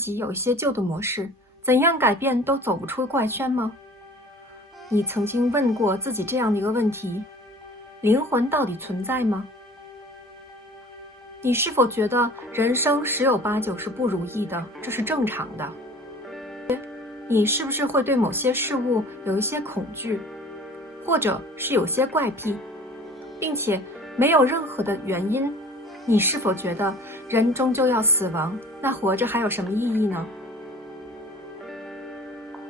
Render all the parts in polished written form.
己有一些旧的模式，怎样改变都走不出怪圈吗？你曾经问过自己这样的一个问题：灵魂到底存在吗？你是否觉得人生十有八九是不如意的，这是正常的？你是不是会对某些事物有一些恐惧，或者是有些怪癖，并且没有任何的原因？你是否觉得人终究要死亡，那活着还有什么意义呢？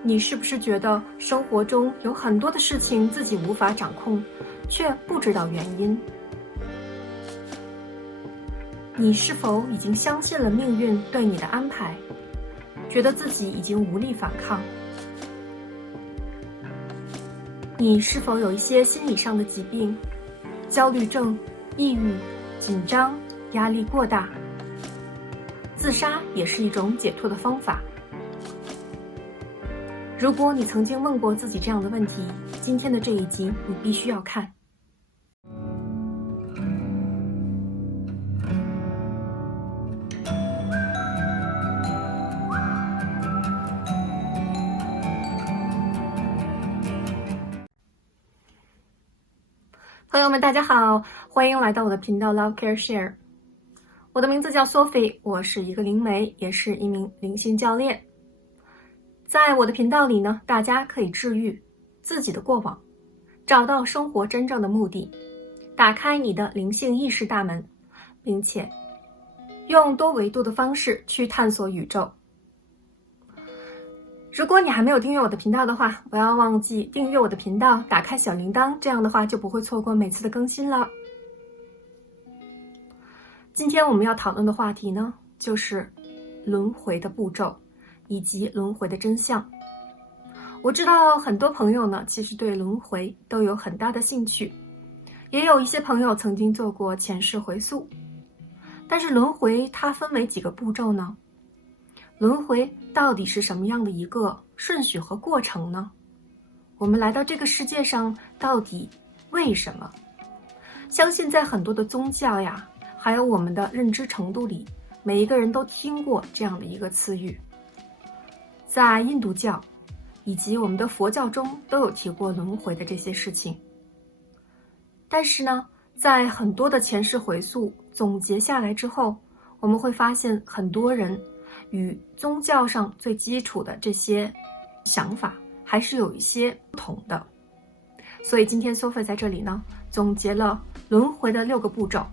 你是不是觉得生活中有很多的事情自己无法掌控，却不知道原因？你是否已经相信了命运对你的安排，觉得自己已经无力反抗？你是否有一些心理上的疾病，焦虑症、抑郁、紧张、压力过大？自杀也是一种解脱的方法。如果你曾经问过自己这样的问题，今天的这一集你必须要看。朋友们，大家好，欢迎来到我的频道 Love Care Share。我的名字叫 Sophie， 我是一个灵媒，也是一名灵性教练。在我的频道里呢，大家可以治愈自己的过往，找到生活真正的目的，打开你的灵性意识大门，并且用多维度的方式去探索宇宙。如果你还没有订阅我的频道的话，不要忘记订阅我的频道，打开小铃铛，这样的话就不会错过每次的更新了。今天我们要讨论的话题呢，就是轮回的步骤以及轮回的真相。我知道很多朋友呢，其实对轮回都有很大的兴趣，也有一些朋友曾经做过前世回溯。但是轮回它分为几个步骤呢？轮回到底是什么样的一个顺序和过程呢？我们来到这个世界上到底为什么？相信在很多的宗教呀，还有我们的认知程度里，每一个人都听过这样的一个词语。在印度教以及我们的佛教中都有提过轮回的这些事情。但是呢，在很多的前世回溯总结下来之后，我们会发现很多人与宗教上最基础的这些想法还是有一些不同的。所以今天 Sophie 在这里呢，总结了轮回的6个步骤，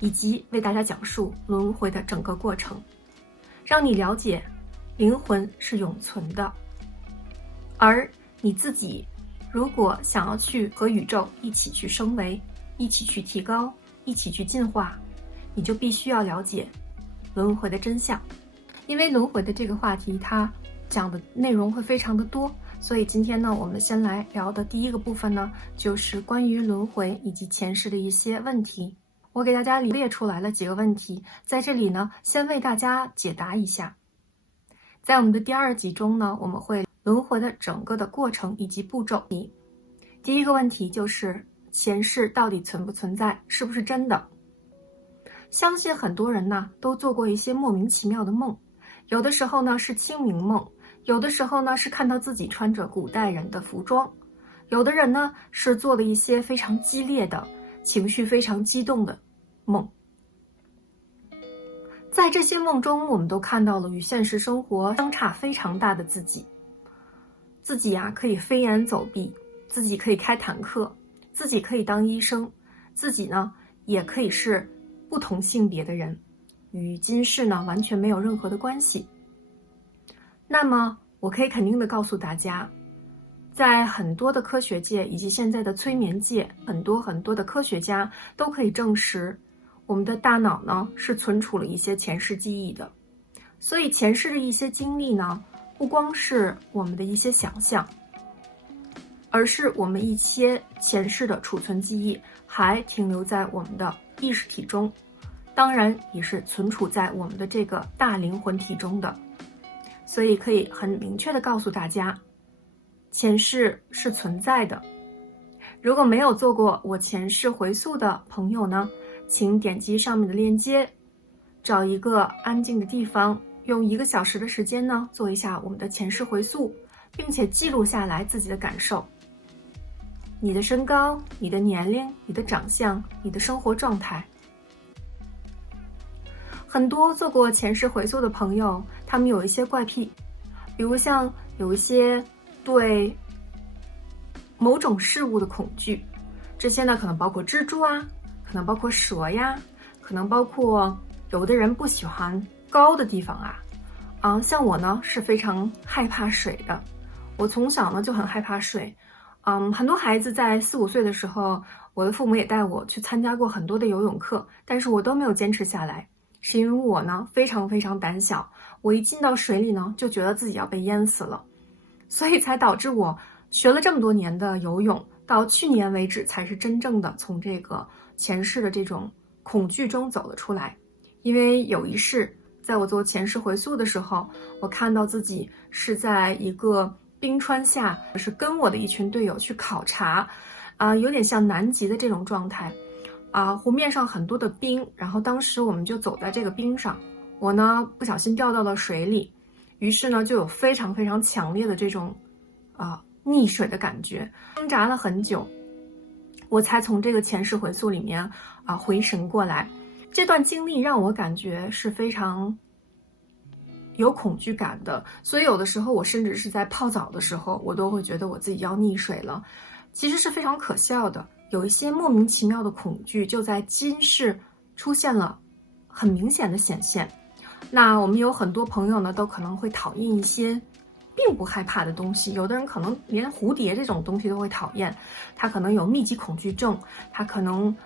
以及为大家讲述轮回的整个过程，让你了解灵魂是永存的。而你自己如果想要去和宇宙一起去升维，一起去提高，一起去进化，你就必须要了解轮回的真相。因为轮回的这个话题它讲的内容会非常的多，所以今天呢，我们先来聊的第一个部分呢，就是关于轮回以及前世的一些问题。我给大家列出来了几个问题，在这里呢，先为大家解答一下。在我们的第2集中呢，我们会轮回的整个的过程以及步骤。第一个问题就是前世到底存不存在，是不是真的？相信很多人呢都做过一些莫名其妙的梦，有的时候呢是清明梦，有的时候呢是看到自己穿着古代人的服装，有的人呢是做了一些非常激烈的情绪非常激动的梦。在这些梦中，我们都看到了与现实生活相差非常大的自己。自己呀可以飞檐走壁，自己可以开坦克，自己可以当医生，自己呢也可以是不同性别的人，与今世呢完全没有任何的关系。那么我可以肯定的告诉大家，在很多的科学界以及现在的催眠界，很多的科学家都可以证实，我们的大脑呢是存储了一些前世记忆的。所以前世的一些经历呢，不光是我们的一些想象，而是我们一些前世的储存记忆还停留在我们的意识体中，当然也是存储在我们的这个大灵魂体中的。所以可以很明确的告诉大家，前世是存在的。如果没有做过我前世回溯的朋友呢，请点击上面的链接，找一个安静的地方，用1个小时的时间呢，做一下我们的前世回溯，并且记录下来自己的感受。你的身高、你的年龄、你的长相、你的生活状态。很多做过前世回溯的朋友，他们有一些怪癖，比如像有一些对某种事物的恐惧，这些呢可能包括蜘蛛啊，可能包括蛇呀，可能包括有的人不喜欢高的地方啊。像我呢是非常害怕水的，我从小呢就很害怕水。很多孩子在4、5岁的时候，我的父母也带我去参加过很多的游泳课，但是我都没有坚持下来，是因为我呢非常非常胆小，我一进到水里呢就觉得自己要被淹死了，所以才导致我学了这么多年的游泳，到去年为止才是真正的从这个前世的这种恐惧中走了出来。因为有一世，在我做前世回溯的时候，我看到自己是在一个冰川下，是跟我的一群队友去考察，有点像南极的这种状态，湖面上很多的冰，然后当时我们就走在这个冰上，我呢不小心掉到了水里，于是呢就有非常非常强烈的这种溺水的感觉，挣扎了很久，我才从这个前世回溯里面回神过来。这段经历让我感觉是非常有恐惧感的，所以有的时候我甚至是在泡澡的时候，我都会觉得我自己要溺水了，其实是非常可笑的。有一些莫名其妙的恐惧就在今世出现了很明显的显现。那我们有很多朋友呢都可能会讨厌一些并不害怕的东西，有的人可能连蝴蝶这种东西都会讨厌，他可能有密集恐惧症，他可能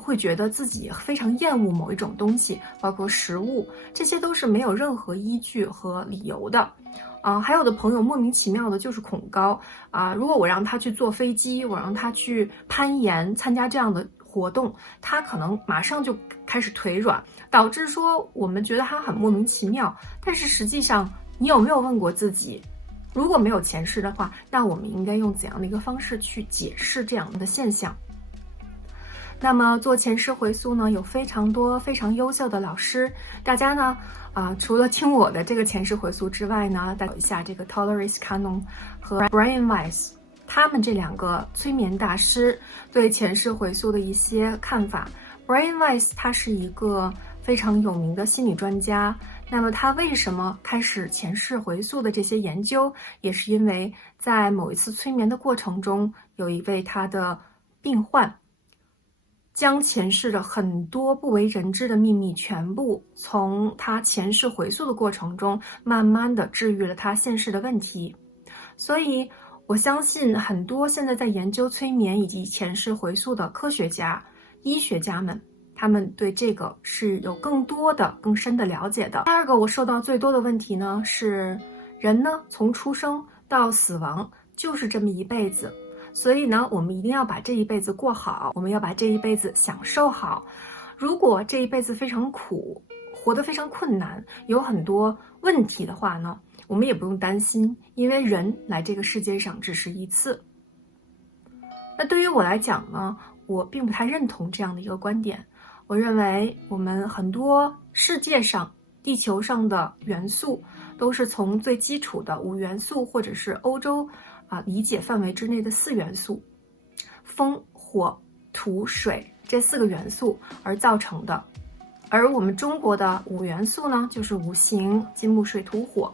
会觉得自己非常厌恶某一种东西，包括食物，这些都是没有任何依据和理由的。还有的朋友莫名其妙的就是恐高如果我让他去坐飞机，我让他去攀岩，参加这样的活动，他可能马上就开始腿软，导致说我们觉得他很莫名其妙。但是实际上，你有没有问过自己，如果没有前世的话，那我们应该用怎样的一个方式去解释这样的现象？那么做前世回溯呢，有非常多非常优秀的老师，大家呢除了听我的这个前世回溯之外呢，带一下这个 Toleris Cannon 和 Brian Weiss， 他们这2个催眠大师对前世回溯的一些看法。Brian Weiss 他是一个非常有名的心理专家，那么他为什么开始前世回溯的这些研究，也是因为在某一次催眠的过程中，有一位他的病患将前世的很多不为人知的秘密全部从他前世回溯的过程中慢慢的治愈了他现世的问题。所以我相信很多现在在研究催眠以及前世回溯的科学家、医学家们，他们对这个是有更多的更深的了解的。第二个我受到最多的问题呢，是人呢从出生到死亡就是这么一辈子，所以呢我们一定要把这一辈子过好，我们要把这一辈子享受好。如果这一辈子非常苦，活得非常困难，有很多问题的话呢，我们也不用担心，因为人来这个世界上只是一次。那对于我来讲呢，我并不太认同这样的一个观点。我认为我们很多世界上、地球上的元素都是从最基础的5元素，或者是欧洲理解范围之内的4元素，风、火、土、水这4个元素而造成的。而我们中国的5元素呢，就是五行金木水土火，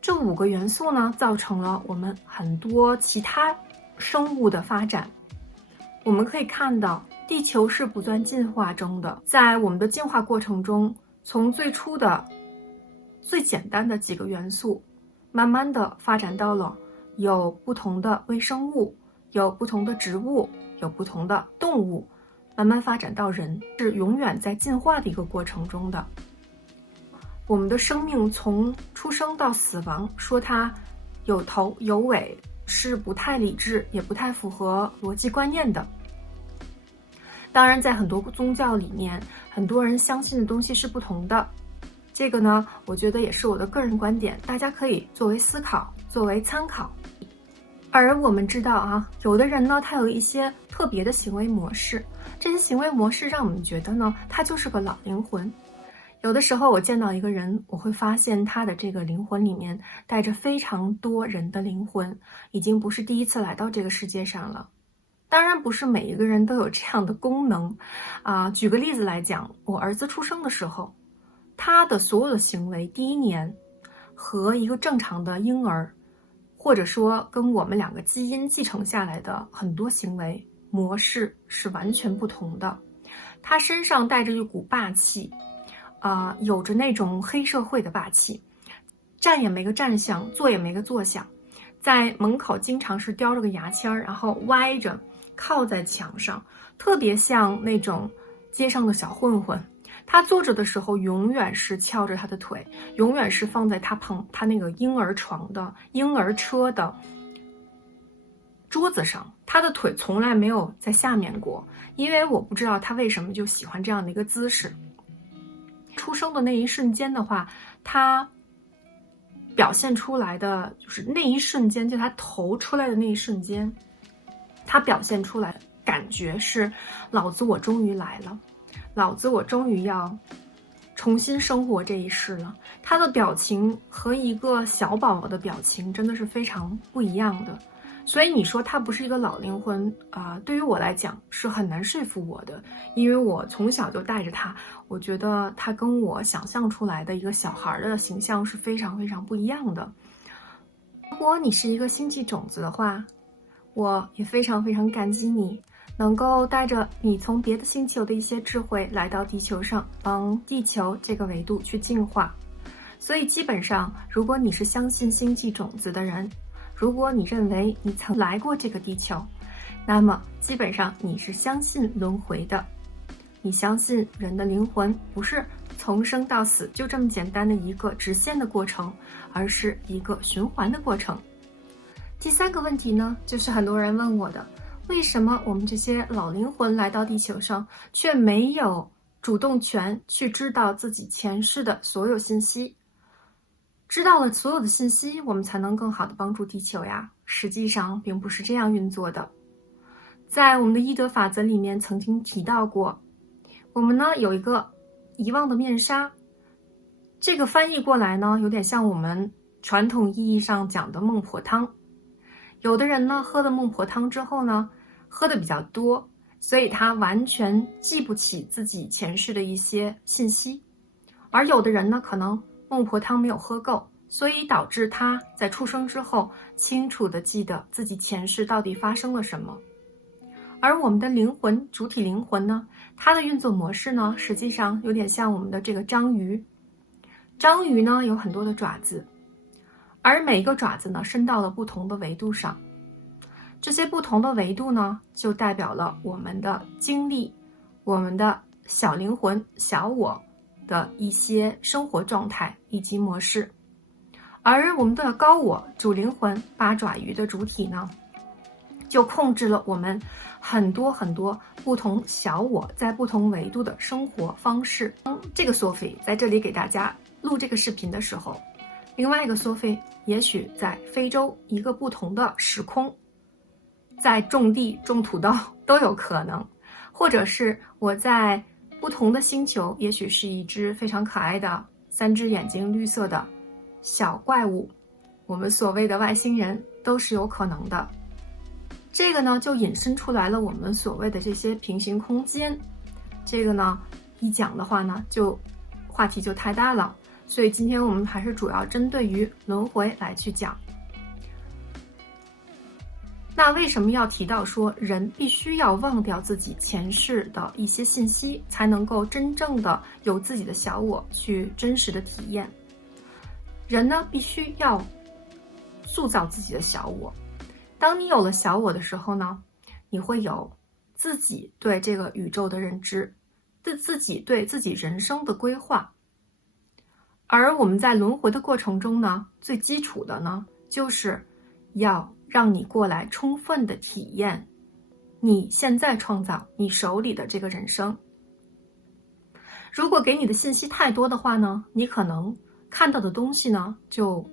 这5个元素呢，造成了我们很多其他生物的发展。我们可以看到，地球是不断进化中的，在我们的进化过程中，从最初的最简单的几个元素，慢慢的发展到了有不同的微生物，有不同的植物，有不同的动物，慢慢发展到人，是永远在进化的一个过程中的。我们的生命从出生到死亡，说它有头有尾，是不太理智，也不太符合逻辑观念的。当然，在很多宗教里面，很多人相信的东西是不同的。这个呢，我觉得也是我的个人观点，大家可以作为思考，作为参考。而我们知道有的人呢，他有一些特别的行为模式，这些行为模式让我们觉得呢，他就是个老灵魂。有的时候我见到一个人，我会发现他的这个灵魂里面带着非常多人的灵魂，已经不是第一次来到这个世界上了。当然不是每一个人都有这样的功能举个例子来讲，我儿子出生的时候，他的所有的行为第一年和一个正常的婴儿，或者说跟我们两个基因继承下来的很多行为模式是完全不同的。他身上带着一股霸气有着那种黑社会的霸气，站也没个站相，坐也没个坐相，在门口经常是叼着个牙签然后歪着靠在墙上，特别像那种街上的小混混。他坐着的时候永远是翘着他的腿，永远是放在他那个婴儿床的婴儿车的桌子上，他的腿从来没有在下面过，因为我不知道他为什么就喜欢这样的一个姿势。出生的那一瞬间的话，他表现出来的就是那一瞬间，就他头出来的那一瞬间，他表现出来的感觉是老子我终于来了，老子我终于要重新生活这一世了。他的表情和一个小宝宝的表情真的是非常不一样的。所以你说他不是一个老灵魂对于我来讲是很难说服我的，因为我从小就带着他，我觉得他跟我想象出来的一个小孩的形象是非常非常不一样的。如果你是一个星际种子的话，我也非常非常感激你能够带着你从别的星球的一些智慧来到地球上，帮地球这个维度去进化。所以基本上如果你是相信星际种子的人，如果你认为你曾来过这个地球，那么基本上你是相信轮回的，你相信人的灵魂不是从生到死就这么简单的一个直线的过程，而是一个循环的过程。第三个问题呢，就是很多人问我的，为什么我们这些老灵魂来到地球上却没有主动权去知道自己前世的所有信息？知道了所有的信息，我们才能更好的帮助地球呀。实际上并不是这样运作的。在我们的医德法则里面曾经提到过，我们呢有一个遗忘的面纱，这个翻译过来呢有点像我们传统意义上讲的孟婆汤。有的人呢喝了孟婆汤之后呢，喝的比较多，所以他完全记不起自己前世的一些信息。而有的人呢，可能孟婆汤没有喝够，所以导致他在出生之后清楚地记得自己前世到底发生了什么。而我们的灵魂，主体灵魂呢，它的运作模式呢，实际上有点像我们的这个章鱼。章鱼呢有很多的爪子，而每一个爪子呢伸到了不同的维度上。这些不同的维度呢，就代表了我们的经历，我们的小灵魂、小我的一些生活状态以及模式。而我们的高我、主灵魂、八爪鱼的主体呢，就控制了我们很多很多不同小我在不同维度的生活方式。这个索菲在这里给大家录这个视频的时候，另外一个索菲也许在非洲一个不同的时空，在种地种土豆都有可能，或者是我在不同的星球，也许是一只非常可爱的3只眼睛绿色的小怪物，我们所谓的外星人都是有可能的。这个呢就引申出来了我们所谓的这些平行空间。这个呢一讲的话呢，就话题就太大了，所以今天我们还是主要针对于轮回来去讲。那为什么要提到说人必须要忘掉自己前世的一些信息，才能够真正的有自己的小我去真实的体验？人呢必须要塑造自己的小我。当你有了小我的时候呢，你会有自己对这个宇宙的认知，自己对自己人生的规划。而我们在轮回的过程中呢，最基础的呢，就是要让你过来充分的体验你现在创造你手里的这个人生。如果给你的信息太多的话呢，你可能看到的东西呢就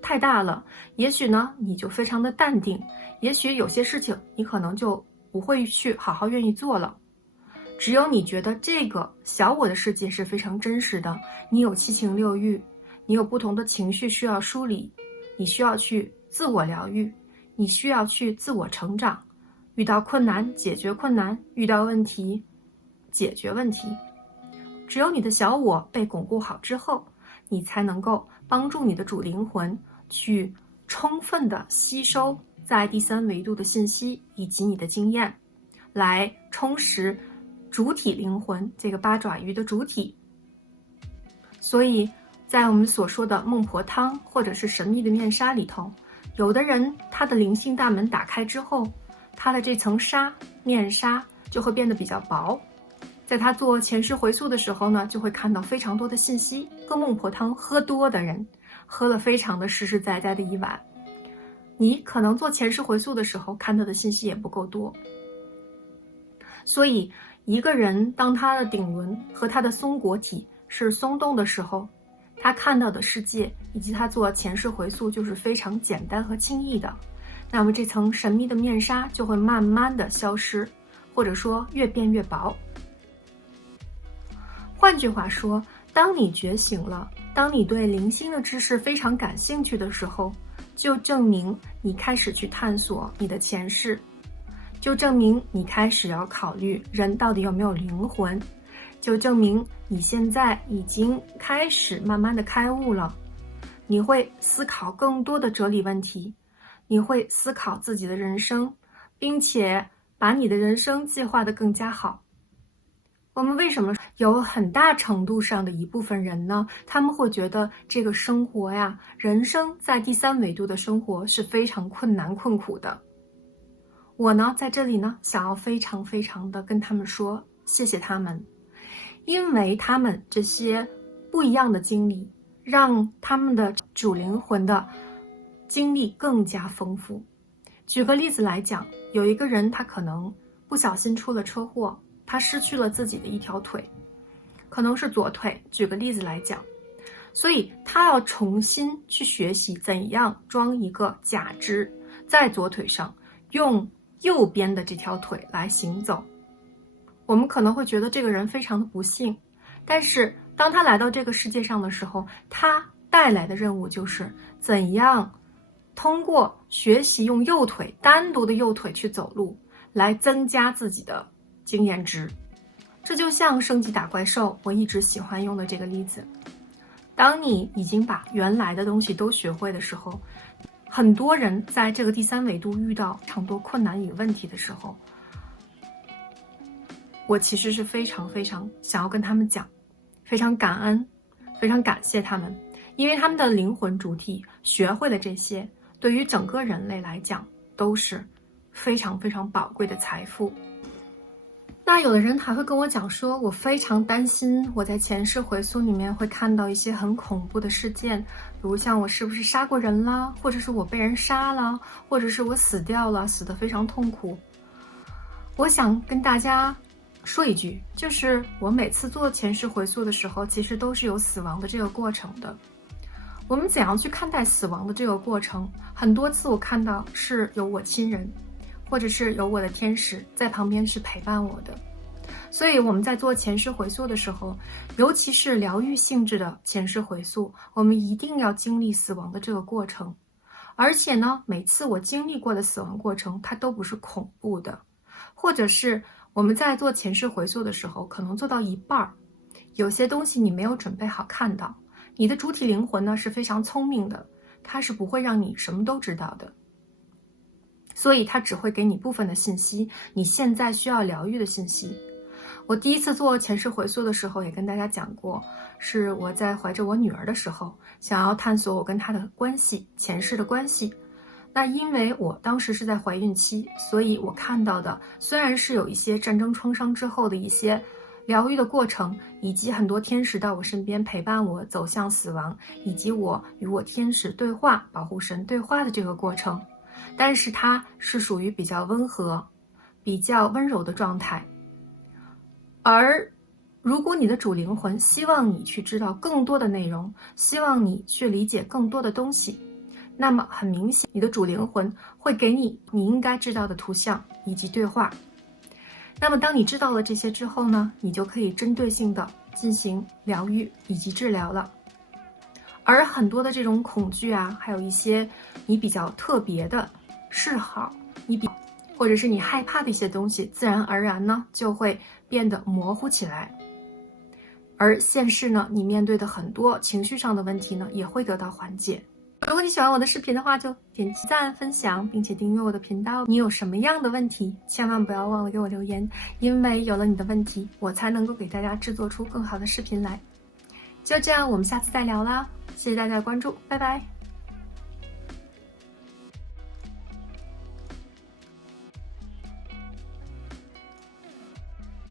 太大了，也许呢你就非常的淡定，也许有些事情你可能就不会去好好愿意做了。只有你觉得这个小我的世界是非常真实的，你有七情六欲，你有不同的情绪需要梳理，你需要去自我疗愈，你需要去自我成长，遇到困难解决困难，遇到问题解决问题。只有你的小我被巩固好之后，你才能够帮助你的主灵魂去充分的吸收在第三维度的信息以及你的经验，来充实主体灵魂这个八爪鱼的主体。所以在我们所说的孟婆汤或者是神秘的面纱里头，有的人他的灵性大门打开之后，他的这层面纱就会变得比较薄，在他做前世回溯的时候呢，就会看到非常多的信息。喝孟婆汤喝多的人，喝了非常的实实在在的一碗，你可能做前世回溯的时候看到的信息也不够多。所以一个人当他的顶轮和他的松果体是松动的时候，他看到的世界以及他做前世回溯就是非常简单和轻易的，那么这层神秘的面纱就会慢慢的消失，或者说越变越薄。换句话说，当你觉醒了，当你对灵性的知识非常感兴趣的时候，就证明你开始去探索你的前世，就证明你开始要考虑人到底有没有灵魂，就证明你现在已经开始慢慢的开悟了。你会思考更多的哲理问题，你会思考自己的人生，并且把你的人生计划得更加好。我们为什么有很大程度上的一部分人呢，他们会觉得这个生活呀，人生在第三维度的生活是非常困难困苦的。我呢在这里呢想要非常非常的跟他们说谢谢他们，因为他们这些不一样的经历让他们的主灵魂的经历更加丰富。举个例子来讲，有一个人他可能不小心出了车祸，他失去了自己的一条腿，可能是左腿，举个例子来讲，所以他要重新去学习怎样装一个假肢在左腿上，用右边的这条腿来行走。我们可能会觉得这个人非常的不幸，但是当他来到这个世界上的时候，他带来的任务就是怎样通过学习用右腿，单独的右腿去走路，来增加自己的经验值。这就像升级打怪兽，我一直喜欢用的这个例子。当你已经把原来的东西都学会的时候，很多人在这个第三维度遇到非常多困难与问题的时候，我其实是非常非常想要跟他们讲，非常感恩，非常感谢他们，因为他们的灵魂主体学会了这些，对于整个人类来讲都是非常非常宝贵的财富。那有的人还会跟我讲说，我非常担心我在前世回溯里面会看到一些很恐怖的事件，比如像我是不是杀过人啦，或者是我被人杀了，或者是我死掉了，死得非常痛苦。我想跟大家说一句，就是我每次做前世回溯的时候，其实都是有死亡的这个过程的。我们怎样去看待死亡的这个过程？很多次我看到是有我亲人，或者是有我的天使在旁边是陪伴我的。所以我们在做前世回溯的时候，尤其是疗愈性质的前世回溯，我们一定要经历死亡的这个过程。而且呢，每次我经历过的死亡过程，它都不是恐怖的，或者是我们在做前世回溯的时候，可能做到一半，有些东西你没有准备好看到。你的主体灵魂呢是非常聪明的，它是不会让你什么都知道的，所以它只会给你部分的信息，你现在需要疗愈的信息。我第一次做前世回溯的时候也跟大家讲过，是我在怀着我女儿的时候，想要探索我跟她的关系，前世的关系。那因为我当时是在怀孕期，所以我看到的虽然是有一些战争创伤之后的一些疗愈的过程，以及很多天使到我身边陪伴我走向死亡，以及我与我天使对话，保护神对话的这个过程，但是它是属于比较温和、比较温柔的状态。而如果你的主灵魂希望你去知道更多的内容，希望你去理解更多的东西，那么很明显，你的主灵魂会给你应该知道的图像以及对话。那么当你知道了这些之后呢，你就可以针对性的进行疗愈以及治疗了。而很多的这种恐惧啊，还有一些你比较特别的嗜好，或者是你害怕的一些东西，自然而然呢就会变得模糊起来。而现世呢，你面对的很多情绪上的问题呢，也会得到缓解。如果你喜欢我的视频的话，就点击赞、分享，并且订阅我的频道。你有什么样的问题，千万不要忘了给我留言，因为有了你的问题，我才能够给大家制作出更好的视频来。就这样，我们下次再聊啦，谢谢大家的关注，拜拜。